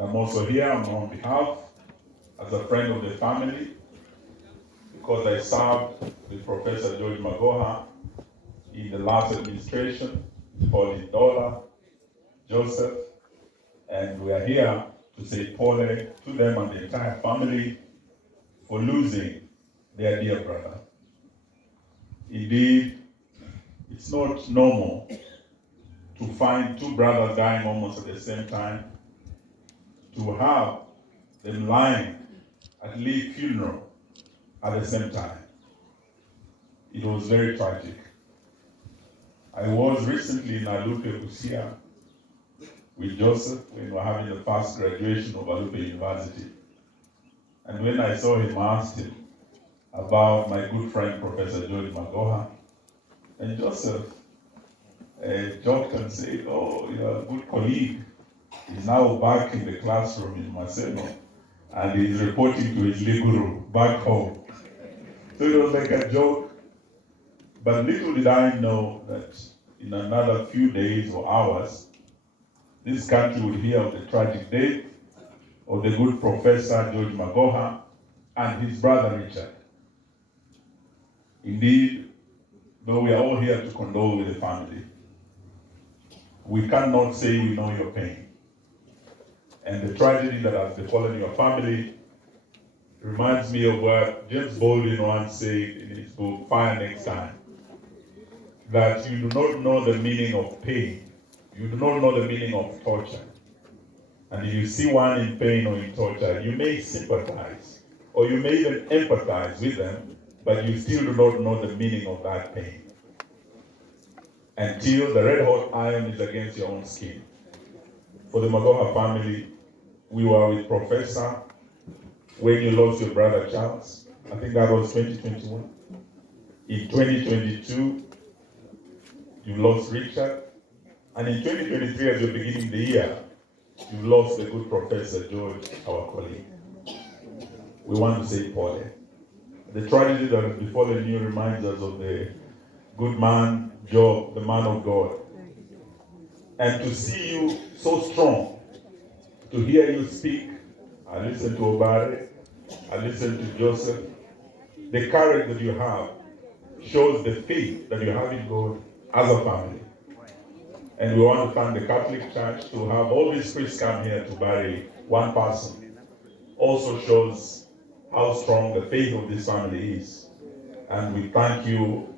I'm also here on my own behalf as a friend of the family because I served with Professor George Magoha in the last administration, Pauline Dollar, Joseph, and we are here to say pole to them and the entire family for losing their dear brother. Indeed, it's not normal to find two brothers dying almost at the same time, to have them lying at Lee's funeral at the same time. It was very tragic. I was recently in Alupe, Busia, with Joseph when we were having the first graduation of Alupe University. And when I saw him, I asked him about my good friend, Professor George Magoha. And Joseph joked and said, "Oh, you're a good colleague. He's now back in the classroom in Maseno, and he's reporting to his guru back home." So it was like a joke. But little did I know that in another few days or hours, this country would hear of the tragic death of the good Professor George Magoha and his brother Richard. Indeed, though we are all here to condole with the family, we cannot say we know your pain. And the tragedy that has befallen your family reminds me of what James Baldwin once said in his book, Fire Next Time, that you do not know the meaning of pain, you do not know the meaning of torture. And if you see one in pain or in torture, you may sympathize, or you may even empathize with them, but you still do not know the meaning of that pain until the red hot iron is against your own skin. For the Magoha family, we were with Professor when you lost your brother Charles. I think that was 2021. In 2022, you lost Richard. And in 2023, as you're beginning the year, you lost the good Professor George, our colleague. We want to say Paul. The tragedy that has befallen you reminds us of the good man, Job, the man of God. And to see you so strong, to hear you speak, I listen to Obare, I listen to Joseph. The courage that you have shows the faith that you have in God as a family. And we want to thank the Catholic Church to have all these priests come here to bury one person. Also shows how strong the faith of this family is. And we thank you,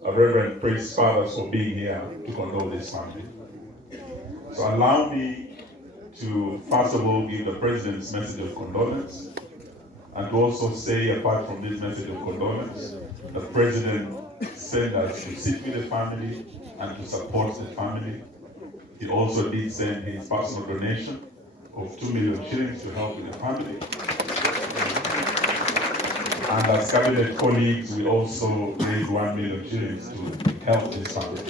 Reverend Priest Fathers, for being here to condole this family. So allow me to first of all give the President's message of condolence, and to also say, apart from this message of condolence, the President sent us to sit with the family and to support the family. He also did send his personal donation of 2 million shillings to help with the family. And as cabinet colleagues, we also raised 1 million shillings to help this family.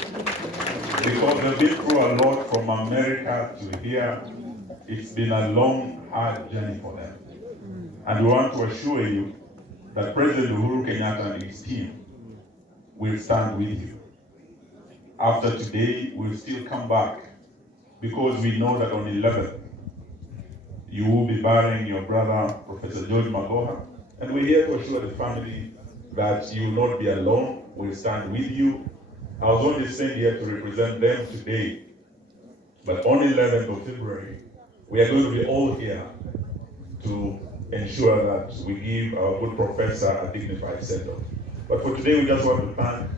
Because they've been through a lot from America to here. It's been a long, hard journey for them. And we want to assure you that President Uhuru Kenyatta and his team will stand with you. After today, we'll still come back because we know that on 11th, you will be burying your brother, Professor George Magoha. And we're here to assure the family that you will not be alone. We'll stand with you. I was only sent here to represent them today. But on 11th of February, we are going to be all here to ensure that we give our good professor a dignified send-off. But for today, we just want to thank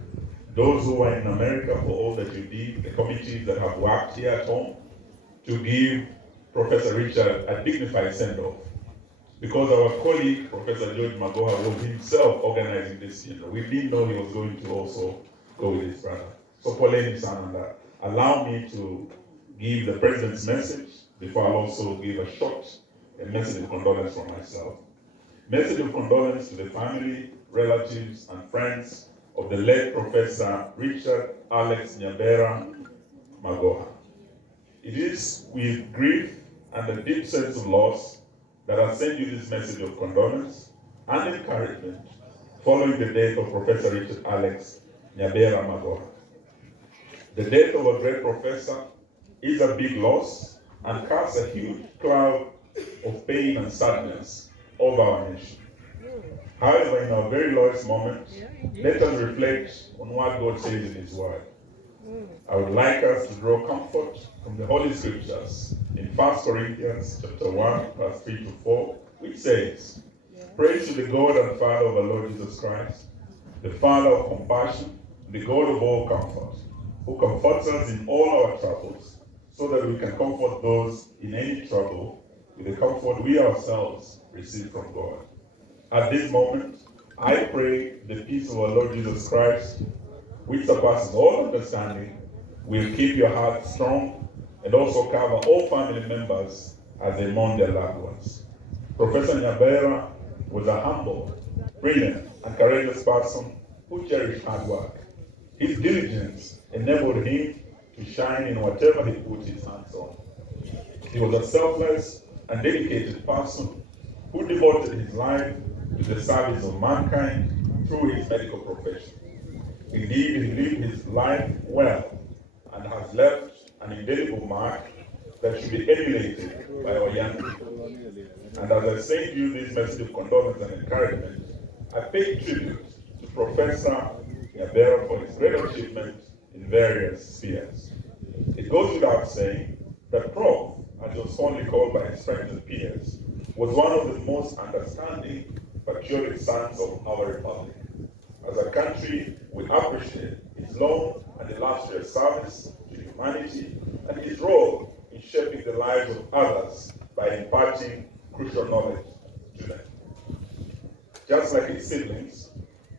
those who are in America for all that you did, the committees that have worked here at home to give Professor Richard a dignified send-off. Because our colleague, Professor George Magoha, was himself organizing this funeral. We didn't know he was going to also go with his brother. So Pauline Sananda, allow me to give the President's message before I also give a message of condolence from myself. Message of condolence to the family, relatives, and friends of the late Professor Richard Alex Nyabera Magoha. It is with grief and a deep sense of loss that I send you this message of condolence and encouragement following the death of Professor Richard Alex Nyabera Magoha. The death of a great professor is a big loss, and cast a huge cloud of pain and sadness over our nation. However, in our very lowest moment, let us reflect on what God says in His Word. I would like us to draw comfort from the Holy Scriptures in 1 Corinthians chapter 1, verse 3 to 4, which says, "Praise to the God and Father of our Lord Jesus Christ, the Father of compassion, the God of all comfort, who comforts us in all our troubles, so that we can comfort those in any trouble with the comfort we ourselves receive from God. At this moment, I pray the peace of our Lord Jesus Christ, which surpasses all understanding, will keep your heart strong and also cover all family members as they mourn their loved ones. Professor Nyabera was a humble, brilliant, and courageous person who cherished hard work. His diligence enabled him to shine in whatever he put his hands on. He was a selfless and dedicated person who devoted his life to the service of mankind through his medical profession. Indeed, he lived his life well and has left an indelible mark that should be emulated by our young people. And as I send you this message of condolence and encouragement, I pay tribute to Professor Nyabera for his great achievement in various spheres. It goes without saying that Prof, as he was fondly called by his friends and peers, was one of the most understanding, patriotic sons of our republic. As a country, we appreciate his long and illustrious service to humanity and his role in shaping the lives of others by imparting crucial knowledge to them. Just like his siblings,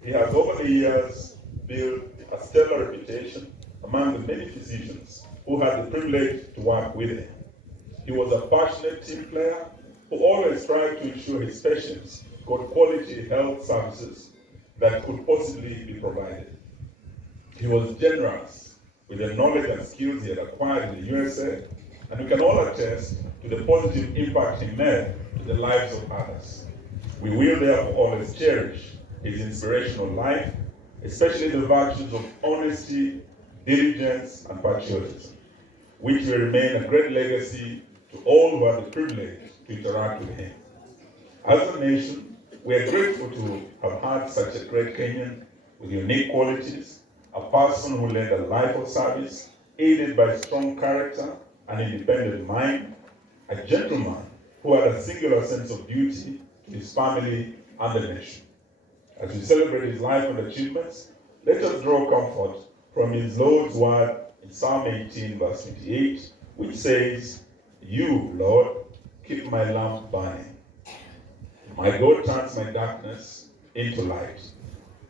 he has over the years built a stellar reputation among the many physicians who had the privilege to work with him. He was a passionate team player who always tried to ensure his patients got quality health services that could possibly be provided. He was generous with the knowledge and skills he had acquired in the USA, and we can all attest to the positive impact he made to the lives of others. We will therefore always cherish his inspirational life, especially the virtues of honesty, diligence, and patriotism, which will remain a great legacy to all who have the privilege to interact with him. As a nation, we are grateful to have had such a great Kenyan with unique qualities, a person who led a life of service, aided by strong character and independent mind, a gentleman who had a singular sense of duty to his family and the nation. As we celebrate his life and achievements, let us draw comfort from his Lord's word in Psalm 18, verse 28, which says, "You, Lord, keep my lamp burning. My God turns my darkness into light."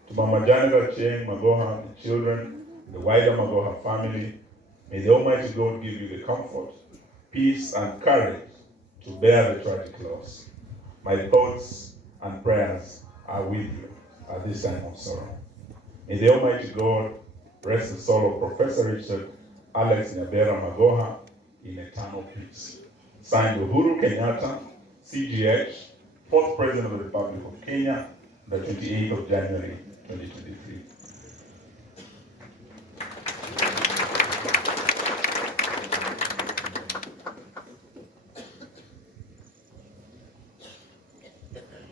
To Mama Janela Cheng, Magoha, the children, the wider Magoha family, may the Almighty God give you the comfort, peace, and courage to bear the tragic loss. My thoughts and prayers are with you at this time of sorrow. May the Almighty God rest the soul of Professor Richard Alex Nyabera Magoha in eternal peace. Signed Uhuru Kenyatta, CGH, 4th President of the Republic of Kenya, the 28th of January, 2023.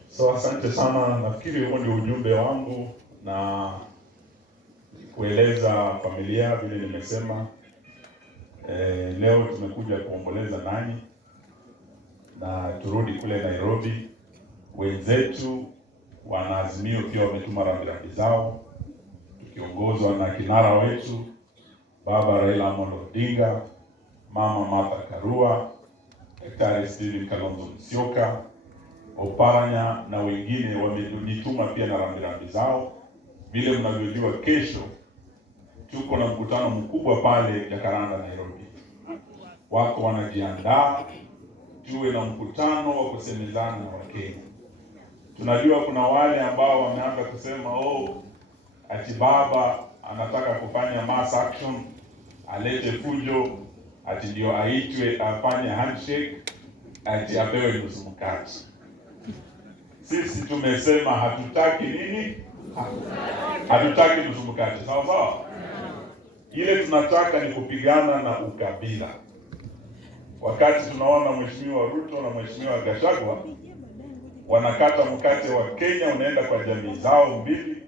So asante sana, nafikiri huo ndio ujumbe wangu na kueleza familia vile nimesema. Leo tumekuja kuomboleza nanyi na turudi kule Nairobi. Wenzetu wanaazimio pia wametuma rambirambi zao, tukiongozwa na kinara wetu Baba Raila Amolo Odinga, Mama Martha Karua, Daktari Stephen Kalonzo Musyoka, Oparanya na wengine wametuma pia na rambirambi zao. Vile mnavyojua, kesho tuko na mkutano mkubwa pale Jakaranda, Nairobi. Wako wanajiandaa tuwe na mkutano wa kusemezana na Wakenya. Tunajua kuna wale ambao wameanza kusema ati baba anataka kufanya mass action, alete fujo, ati ndio aitwe afanye handshake, ati apewe nusu mkate. Sisi tumesema hatutaki nini? Hatutaki nusu mkate. Sawa sawa? Ile tunataka ni kupigana na ukabila. wakati tunaona Mheshimiwa Ruto na Mheshimiwa Gachagua wanakata mkate wa Kenya unaenda kwa jamii zao mbili,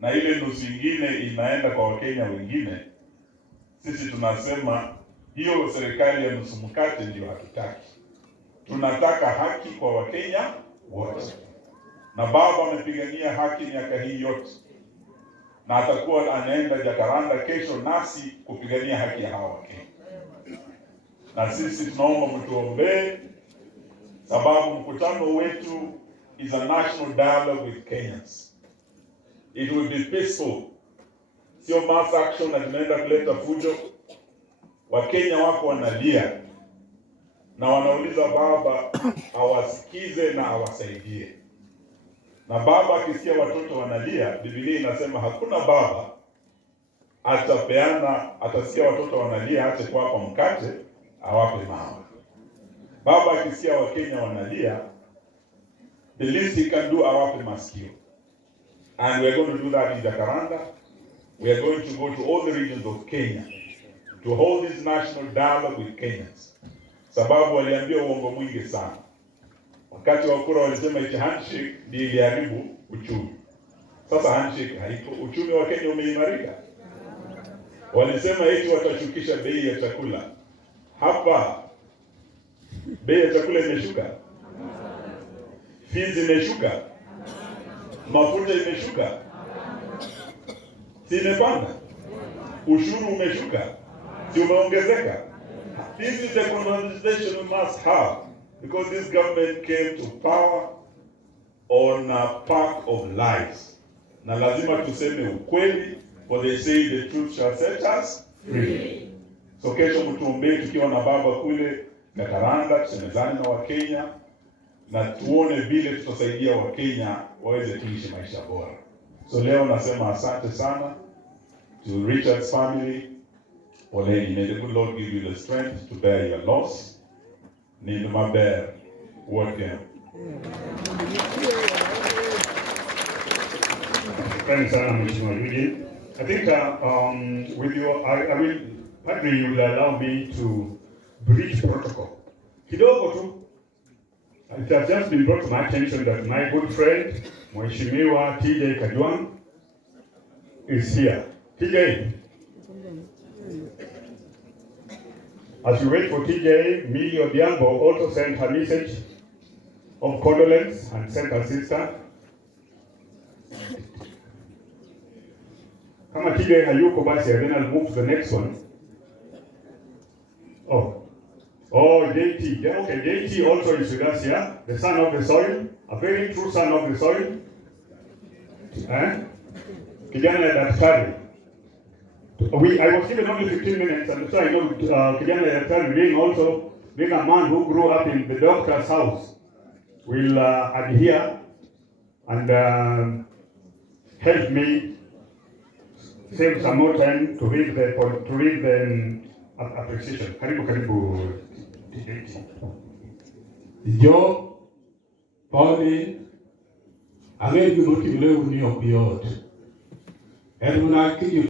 na ile nusu ingine inaenda kwa Wakenya wengine. Sisi tunasema hiyo serikali ya nusu mkate ndio hatutaki. Tunataka haki kwa Wakenya wote, na baba amepigania haki miaka hii yote, na atakuwa anaenda Jakaranda kesho nasi kupigania haki ya hawa Wakenya. Na sisi tunaomba mtuombee, sababu mkutano wetu is a national dialogue with Kenyans. It will be peaceful, sio mass action na tunaenda kuleta fujo. Wakenya wako wanalia na wanauliza baba awasikize na awasaidie. Na baba akisikia watoto wanalia, Biblia inasema hakuna baba atasikia watoto wanalia aache kuwapa mkate awape mama. Baba akisikia Wakenya wanalia, the least he can do awape masikio. And we are going to do that in Jakaranda. We are going to go to all the regions of Kenya to hold this national dialogue with Kenyans. Sababu waliambia uongo mwingi sana. Wakati wa kura walisema eti handshake ndiyo iliharibu uchumi. Sasa handshake haipo, uchumi wa Kenya umeimarika. Walisema eti watashukisha bei ya chakula. Hapa bei ya chakula imeshuka. Fees imeshuka. Mafuta imeshuka. Si imepanda? Ushuru umeshuka. Si umeongezeka? This is the conversation we must have, because this government came to power on a pack of lies. Na lazima tuseme ukweli, for they say the truth shall set us free. So kesho mtuombee tukiwa na baba kule Jakaranda, tusemezane na Wakenya na tuone vile tutasaidia Wakenya waweze kuishi maisha bora. So leo nasema asante sana to Richard's family. Oleni, may the good Lord give you the strength to bear your loss. Need my bear, what can? Thanks, Mheshimiwa Eugene. I think with your, I will, partly you will allow me to breach protocol. Kidogo tu, it has just been brought to my attention that my good friend, Mheshimiwa TJ Kajwang, is here. TJ. As we wait for TJ, Millie Odhiambo also sent her message of condolence and sent her sister. Kama TJ hayuko basi, then I'll move to the next one. JT. Okay, JT also is with us here, the son of the soil, a very true son of the soil. Kijana ya daktari. I was given only 15 minutes, and so I know Kijana ya daktari being a man who grew up in the doctor's house will adhere and help me save some more time to read the appreciation. Karibu. Jo podi ame gimotimore uni ok yot. En mana